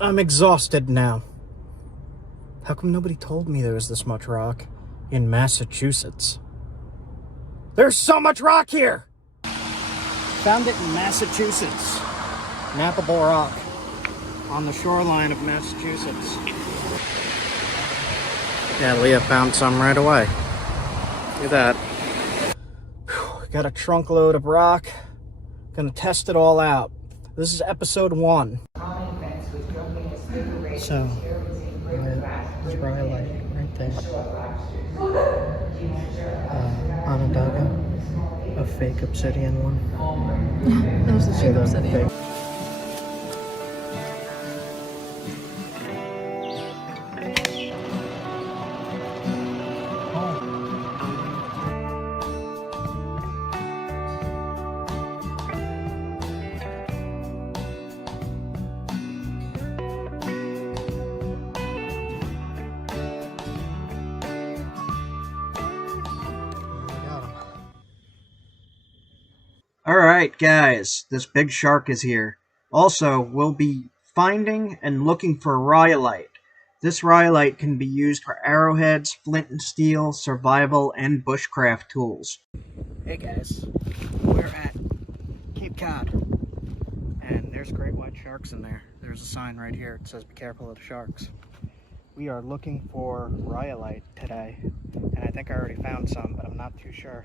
I'm exhausted now. How come nobody told me there was this much rock in Massachusetts? There's so much rock here! Found it in Massachusetts. Knappable rock on the shoreline of Massachusetts. Yeah, Leah found some right away. Look at that. Whew, got a trunk load of rock. Gonna test it all out. This is episode 1. So, there's rhyolite right there. Onondaga, a fake obsidian one. That was a fake obsidian. Alright guys, this big shark is here. Also, we'll be finding and looking for rhyolite. This rhyolite can be used for arrowheads, flint and steel, survival, and bushcraft tools. Hey guys, we're at Cape Cod. And there's great white sharks in there. There's a sign right here. It says be careful of the sharks. We are looking for rhyolite today. And I think I already found some, but I'm not too sure.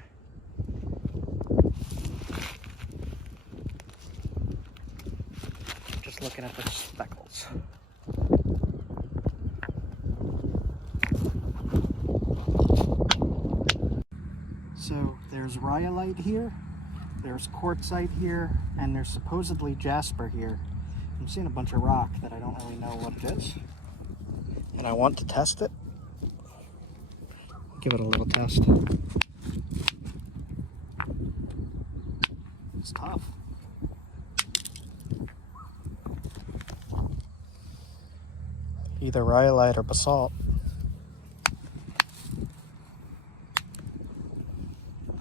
Just looking at the speckles. So there's rhyolite here, there's quartzite here, and there's supposedly jasper here. I'm seeing a bunch of rock that I don't really know what it is. And I want to test it. Give it a little test. It's tough. Either rhyolite or basalt.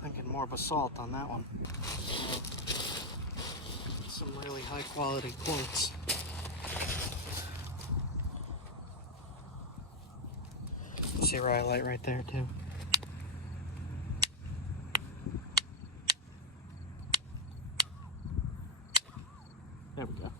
Thinking more basalt on that one. Some really high quality quartz. See rhyolite right there too. There we go.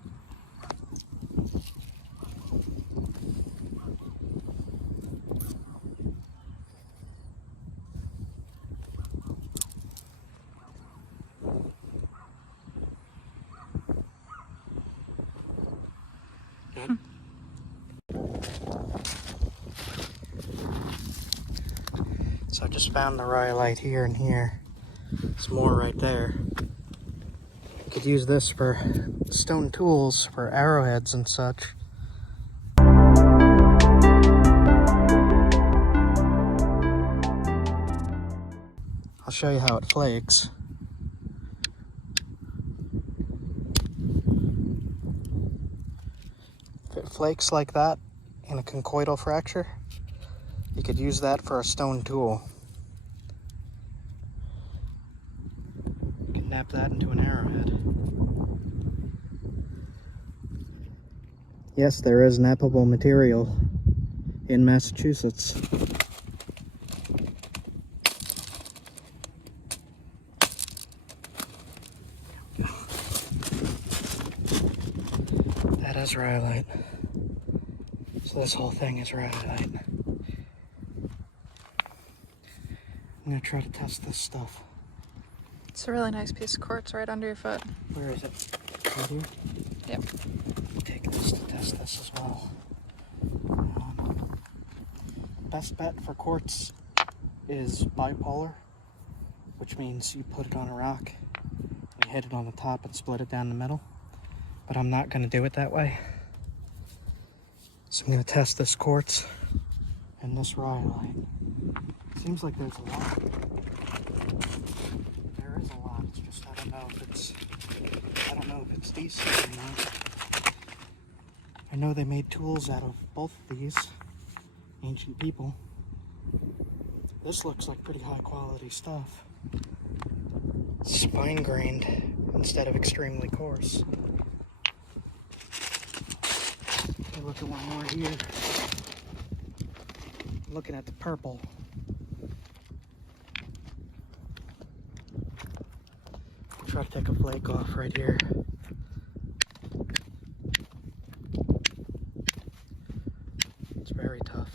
Good. So I just found the rhyolite here and here. There's more right there. You could use this for stone tools, for arrowheads and such. I'll show you how it flakes. If it flakes like that in a conchoidal fracture, you could use that for a stone tool. You can knap that into an arrowhead. Yes, there is knappable material in Massachusetts. That is rhyolite. So this whole thing is rhyolite. I'm gonna try to test this stuff. It's a really nice piece of quartz right under your foot. Where is it? Right here? Yep. Take this to test this as well. Best bet for quartz is bipolar, which means you put it on a rock, you hit it on the top and split it down the middle. But I'm not going to do it that way. So I'm going to test this quartz and this rhyolite. Seems like there's a lot. There is a lot. It's just I don't know if it's decent or not. I know they made tools out of both of these. Ancient people. This looks like pretty high quality stuff. It's fine grained instead of extremely coarse. one more here. Looking at the purple. Try to take a flake off right here. It's very tough.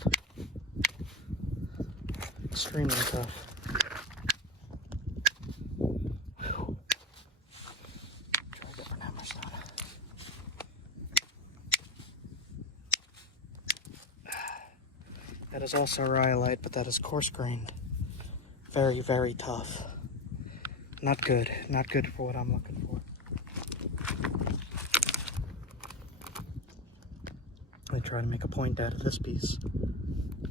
Extremely tough. Try a different hammerstone. That is also rhyolite, but that is coarse grained. Very, very tough. Not good. Not good for what I'm looking for. I try to make a point out of this piece.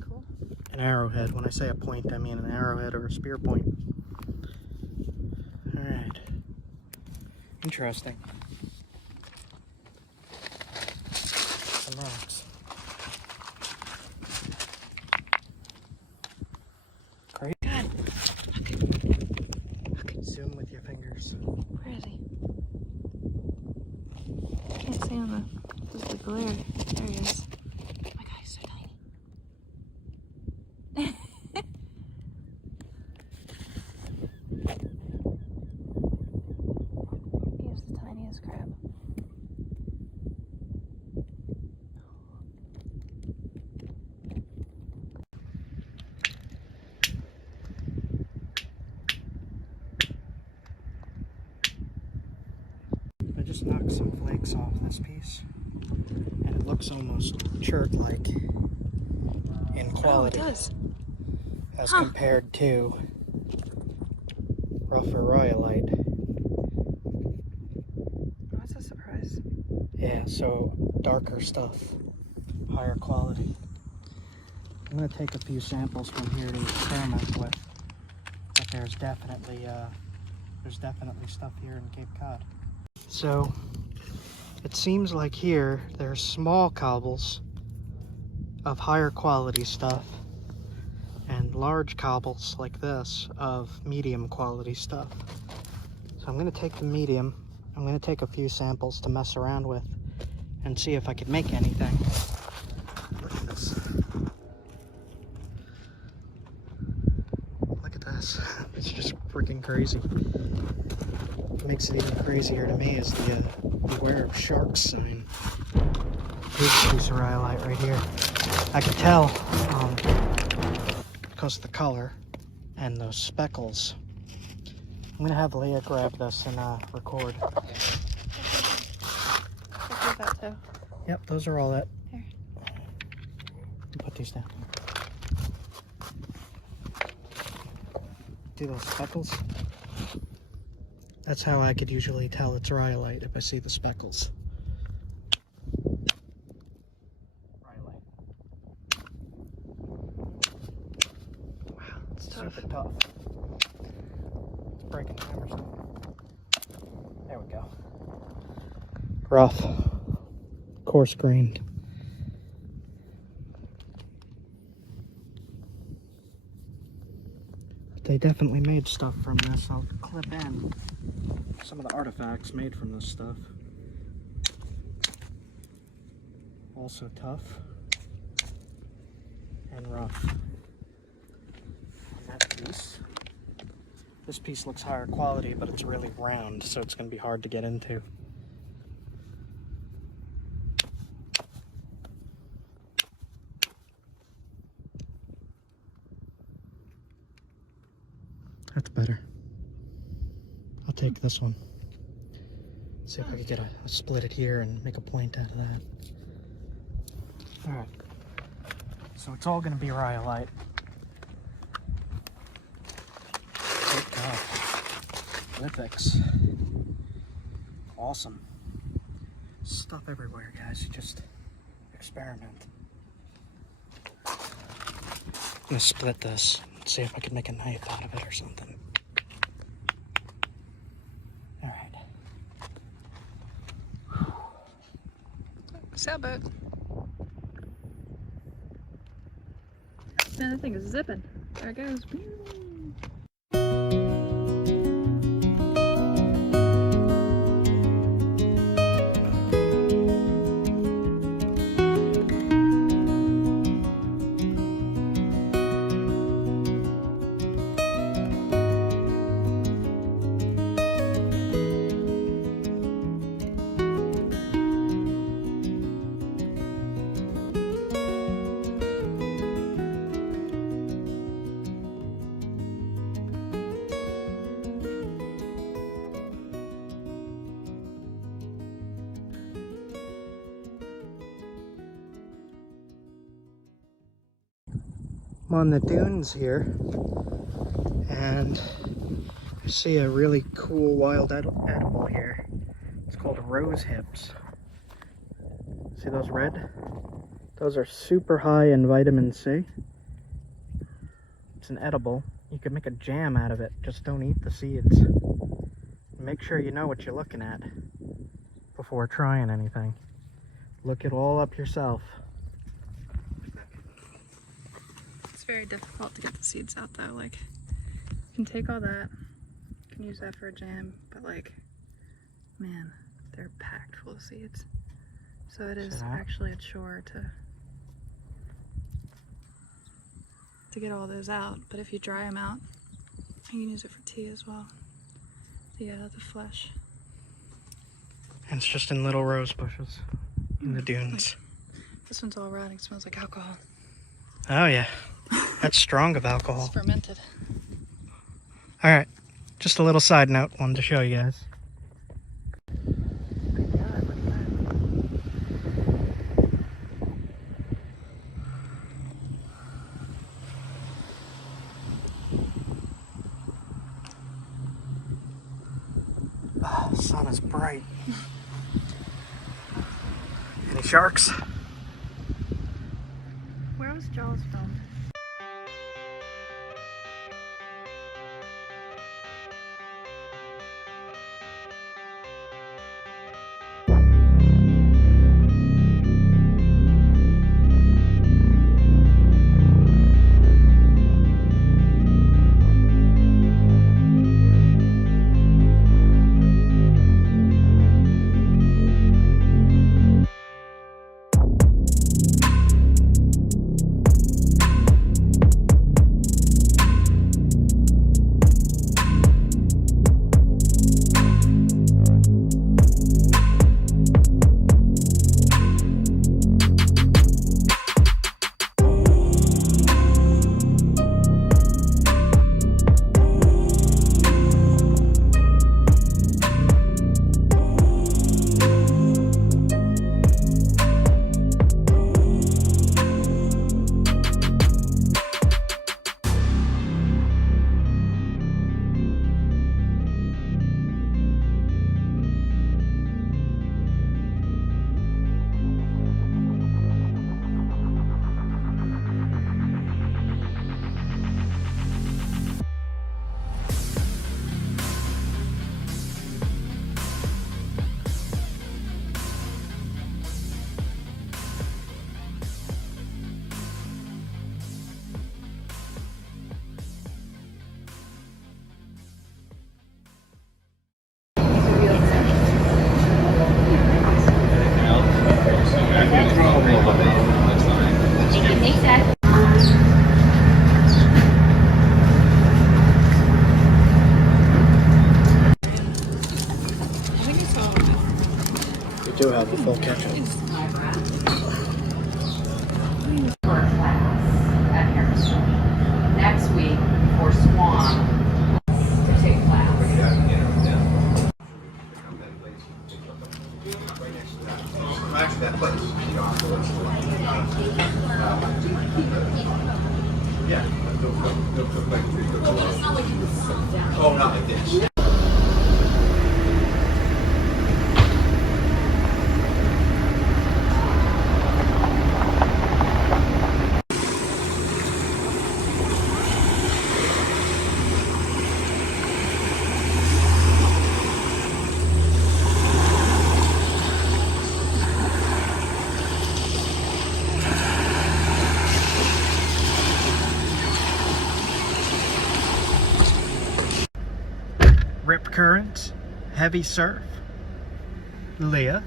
Cool. An arrowhead. When I say a point, I mean an arrowhead or a spear point. Alright. Interesting. Some rocks. Great. Zoom with your fingers. Where is he? Can't see him. Just the glare. There he is. Oh my god, he's so tiny. He is the tiniest crab. I just knocked some flakes off this piece, and it looks almost chert-like in quality. Oh, it does. As compared to rougher rhyolite. Oh, that's a surprise. Yeah, so darker stuff, higher quality. I'm going to take a few samples from here to experiment with, but there's definitely stuff here in Cape Cod. So it seems like here there's small cobbles of higher quality stuff and large cobbles like this of medium quality stuff. So I'm going to take the medium. I'm going to take a few samples to mess around with and see if I could make anything. Look at this. Look at this. It's just freaking crazy. What makes it even crazier to me is the beware of sharks sign. Here's a piece of rhyolite right here. I can tell because of the color and those speckles. I'm going to have Leah grab this and record. Check that too. Yep, those are all it. Here. Put these down. See those speckles? That's how I could usually tell it's rhyolite, if I see the speckles. Rhyolite. Wow, it's super tough. It's breaking hammers. There we go. Rough. Coarse grained. They definitely made stuff from this. I'll clip in some of the artifacts made from this stuff. Also tough and rough. And that piece. This piece looks higher quality, but it's really round, so it's going to be hard to get into. That's better. I'll take this one. See if I can get a split it here and make a point out of that. Alright. So it's all going to be rhyolite. Good God. Lithics. Awesome. Stuff everywhere, guys. You just experiment. I'm going to split this. See if I can make a knife out of it or something. Alright. Sailboat. Man, that thing is zipping. There it goes. I'm on the dunes here, and I see a really cool wild edible here. It's called rose hips. See those red? Those are super high in vitamin C. It's an edible. You can make a jam out of it. Just don't eat the seeds. Make sure you know what you're looking at before trying anything. Look it all up yourself. It's very difficult to get the seeds out though. Like, you can take all that, you can use that for a jam, but like, man, they're packed full of seeds. So it is actually a chore to get all those out. But if you dry them out, you can use it for tea as well. The flesh. And it's just in little rose bushes in the dunes. This one's all rotting. Smells like alcohol. Oh yeah, that's strong of alcohol. It's fermented. All right, just a little side note, wanted to show you guys. Oh, the sun is bright. Any sharks? Where was Jaws filmed? We do have a full ketchup. Next week for Swan to take class. Oh, not like this. Rip current, heavy surf, Leah,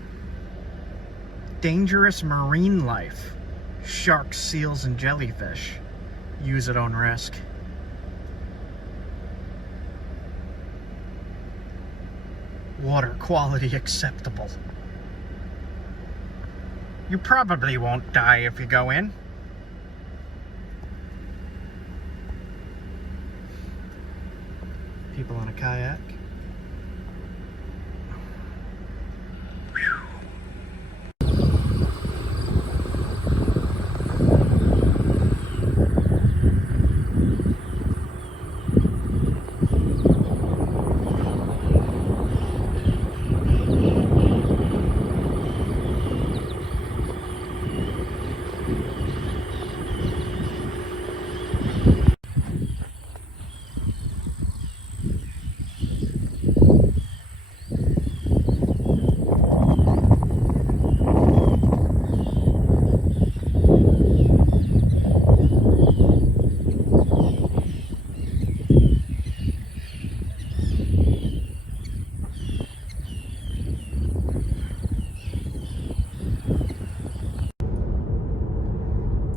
dangerous marine life, sharks, seals, and jellyfish. Use at own risk. Water quality acceptable. You probably won't die if you go in. People on a kayak.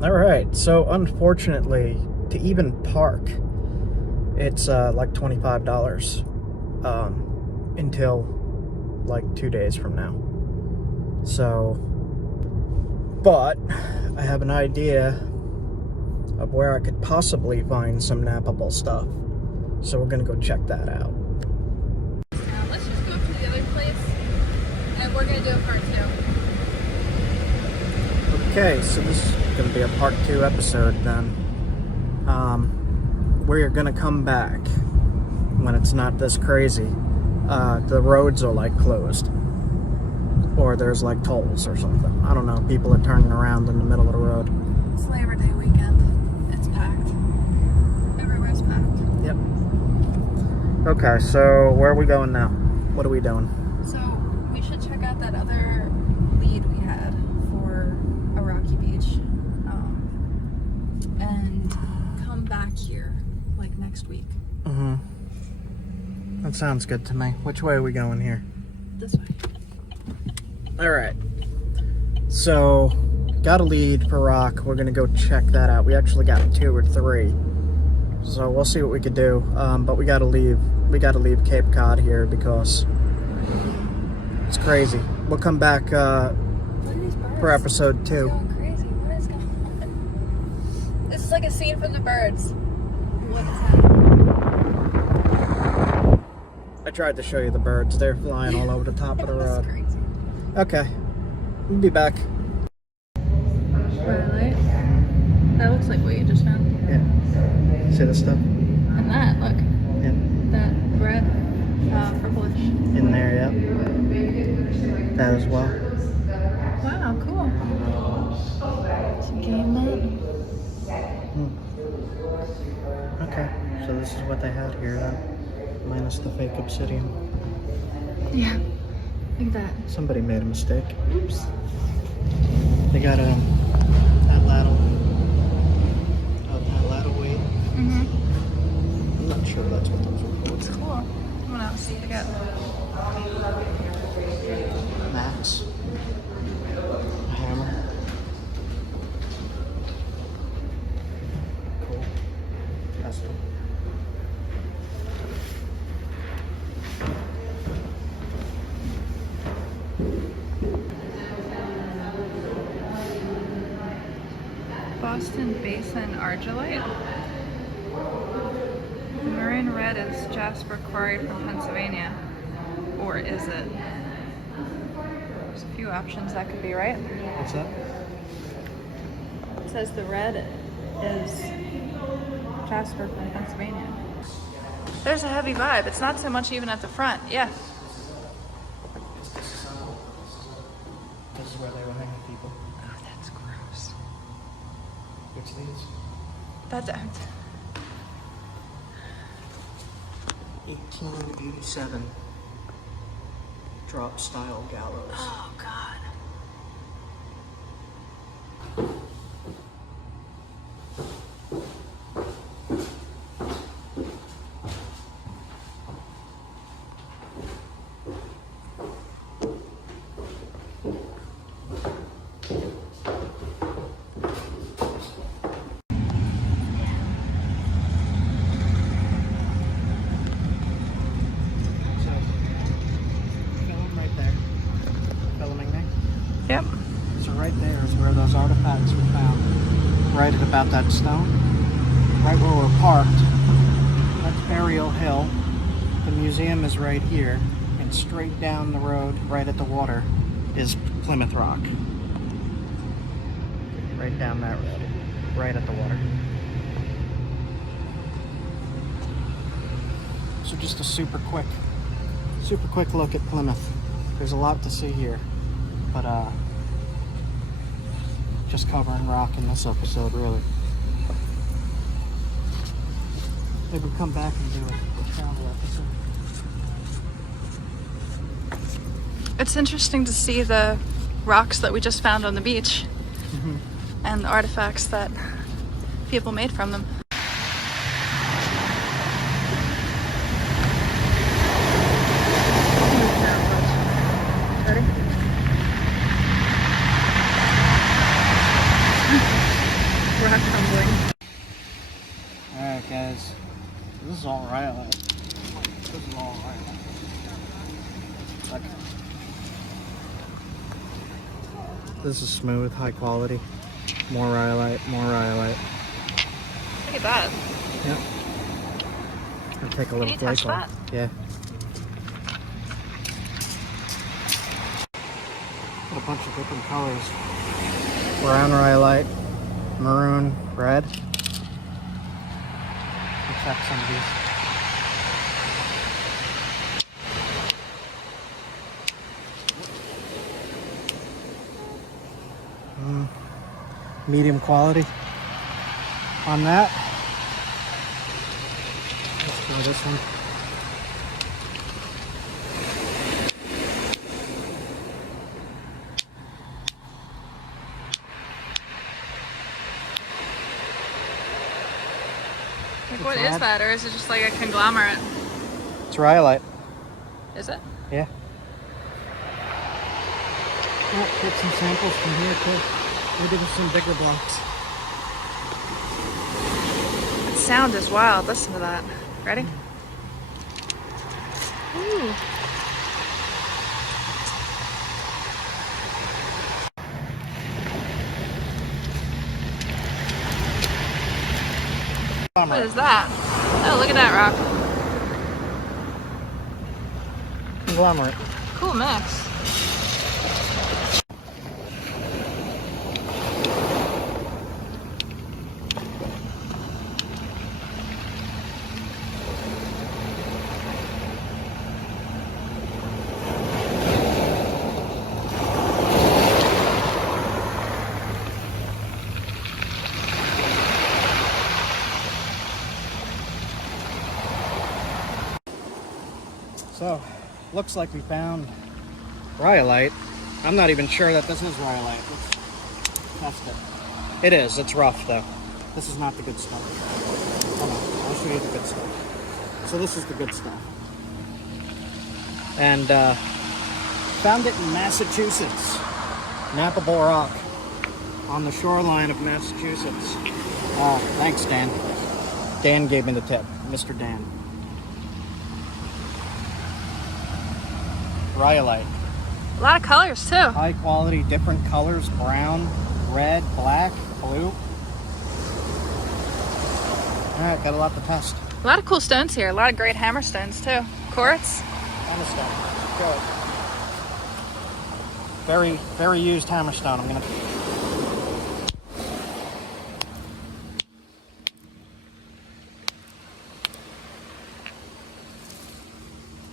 Alright, so unfortunately, to even park, it's like $25 until like 2 days from now. So, but I have an idea of where I could possibly find some knappable stuff. So we're gonna go check that out. Let's just go to the other place, and we're gonna do a part 2. Okay, so this is gonna be a part 2 episode then. We're gonna come back when it's not this crazy. The roads are like closed, or there's like tolls or something. I don't know. People are turning around in the middle of the road. It's Labor Day weekend. It's packed. Everywhere's packed. Yep. Okay, so where are we going now? What are we doing? So we should check out that other lead we had for a rocky beach, and come back here like next week. Mm-hmm. That sounds good to me. Which way are we going here? This way. Alright. So, got a lead for rock. We're gonna go check that out. We actually got 2 or 3. So we'll see what we could do. But we gotta leave Cape Cod here because it's crazy. We'll come back Look at these birds. for episode 2. Going crazy. What is going on? This is like a scene from the birds. What is happening? I tried to show you the birds. They're flying all over the top of the That's road. crazy. Okay. We'll be back. Twilight. That looks like what you just found. Yeah. See the stuff? And that, look. Yeah. That red, purplish. In there, yeah. That as well. Wow, cool. Some game net. Okay. So this is what they had here then. Minus the fake obsidian. Yeah. Look at that. Somebody made a mistake. Oops. They got that ladle. That ladle weight. Mm-hmm. I'm not sure that's what those were It's called. cool. What else? They got Max. A hammer. Cool. That's it. Boston Basin Argillite. Maroon red is jasper quarry from Pennsylvania. Or is it? There's a few options that could be, right? What's that? It says the red is jasper from Pennsylvania. There's a heavy vibe. It's not so much even at the front. Yeah. This is where they were hanging people. Oh, that's gross. Which of these? That's 1887. Drop style gallows. oh god. So, film right there. Filming there. Yep. So right there is where those artifacts were found. Right at about that stone. Right where we're parked. That's Burial Hill. The museum is right here. And straight down the road, right at the water, is Plymouth Rock. Right down that road. Right at the water. So just a super quick look at Plymouth. There's a lot to see here. But just covering rock in this episode, really. Maybe we'll come back and do a travel episode. It's interesting to see the rocks that we just found on the beach and the artifacts that people made from them. Ready? guys. This is all rhyolite. This is all rhyolite. Like, this is smooth, high quality. More rhyolite, more rhyolite. Look at that. Yep. I'll take a little Can you touch flake off. Yeah. Got a bunch of different colors. Brown rhyolite, maroon, red. Let's check some of these. Medium quality on that. Let's try this one. Like, what is that? Or is it just like a conglomerate? It's rhyolite. Is it? Yeah. Oh, get some samples from here too. Maybe there's some bigger blocks. The sound is wild. Listen to that. Ready? Ooh. What is that? Oh, look at that rock. Conglomerate. Cool mix. So, looks like we found rhyolite. I'm not even sure that this is rhyolite. Let's test it. It is. It's rough though. This is not the good stuff. Hold on. I'll show you the good stuff. So this is the good stuff. And found it in Massachusetts. Knappable rock on the shoreline of Massachusetts. Thanks, Dan. Dan gave me the tip. Mr. Dan. Rhyolite. A lot of colors too. High quality, different colors, brown, red, black, blue. Alright, got a lot to test. A lot of cool stones here. A lot of great hammer stones too. Quartz. Hammerstone. Good. Very, very used hammerstone. I'm gonna.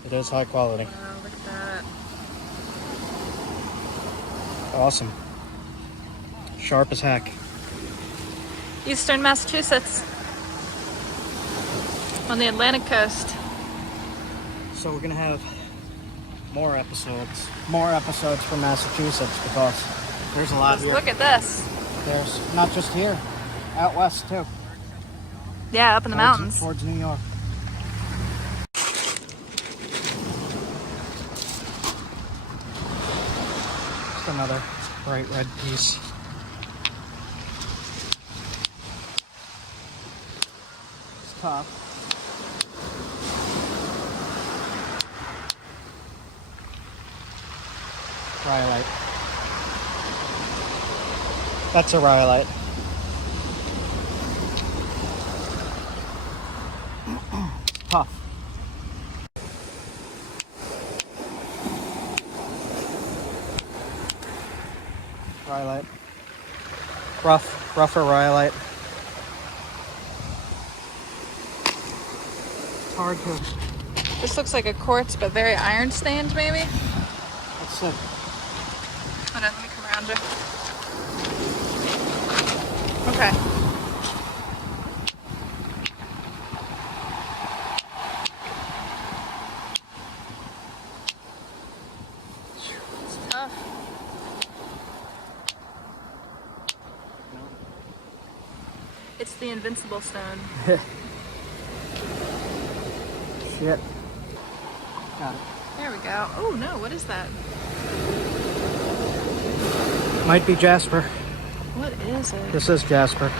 It is high quality. Wow, look at that. Awesome. Sharp as heck. Eastern Massachusetts. On the Atlantic coast. So we're gonna have more episodes from Massachusetts because there's a lot here. Look at this. There's not just here, out west too. Yeah, up in the mountains. Towards New York. Just another bright red piece. It's tough. Rhyolite. That's a rhyolite. Tough. Rhyolite. Rougher rhyolite. It's hard to. This looks like a quartz, but very iron stained, maybe? Let's see. Hold on, let me come around you. Okay. It's tough. It's the invincible stone. Shit. Got it. There we go. Oh no, what is that? Might be Jasper. What is it? This is Jasper.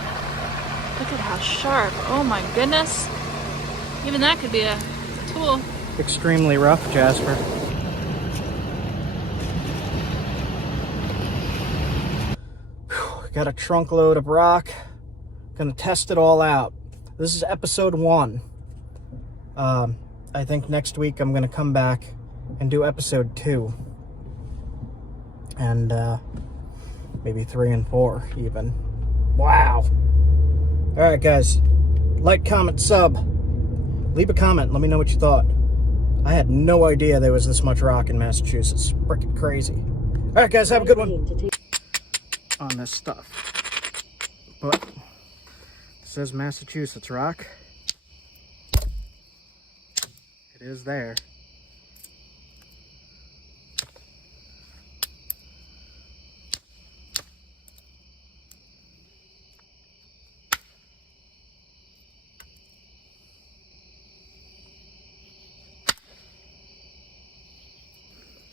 Look at how sharp. Oh my goodness. Even that could be a tool. Extremely rough, Jasper. Whew, got a trunk load of rock. Gonna test it all out. This is episode 1. I think next week I'm gonna come back and do episode 2. And maybe 3 and 4 even. Wow. Alright guys, like, comment, sub. Leave a comment, let me know what you thought. I had no idea there was this much rock in Massachusetts. Freaking crazy. Alright guys, have a good one. On this stuff. But it says Massachusetts rock. It is there.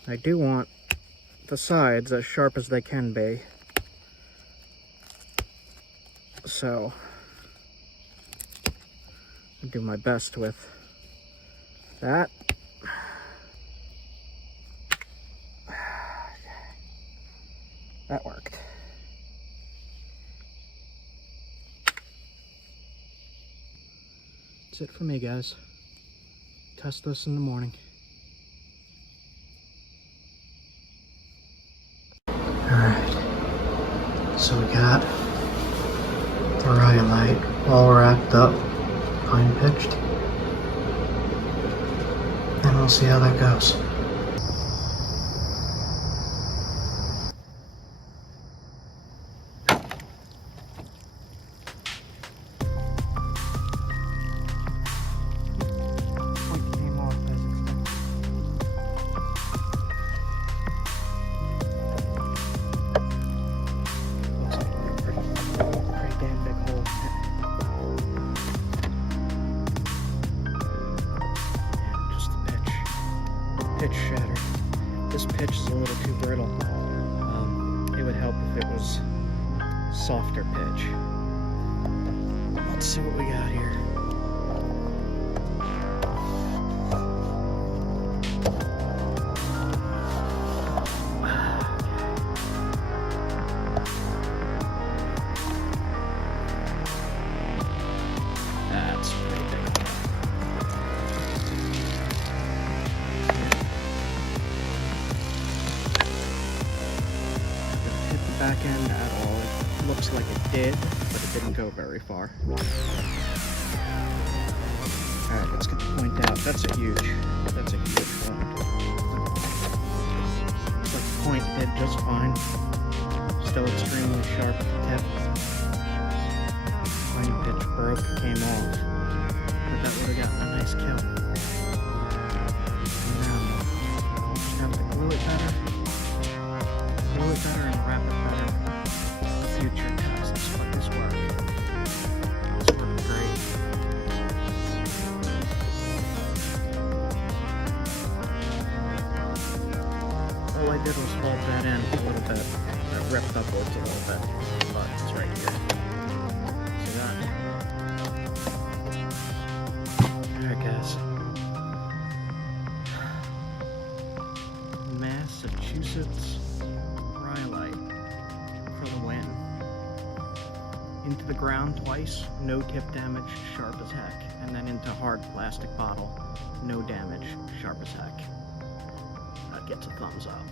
I do want the sides as sharp as they can be. So, I'll do my best with that. That worked. That's it for me, guys. Test this in the morning. Alright, so we got the rhyolite all wrapped up, pine pitched, and we'll see how that goes. Point came off as expected. Pretty damn big hole. Yeah, just the pitch. Pitch shattered. This pitch is a little too brittle. It would help if it was softer pitch. Let's see what we got here. That's pretty big. Did it hit the back end at all? It looks like it did, but it didn't go very far. Alright, let's get the point out. That's a huge point. Looks like the point did just fine. Still extremely sharp at the tip. Pine pitch broke, came off. But that would have gotten a nice kill. Now, just have to glue it better. Glue it better and wrap it better. Future tests, but this worked. This worked great. All I did was hold that in a little bit. I ripped upwards a little bit, but it's right here. See that? Alright guys. Massachusetts rhyolite for the win. Into the ground twice, no tip damage, sharp as heck. And then into hard plastic bottle, no damage, sharp as heck. That gets a thumbs up.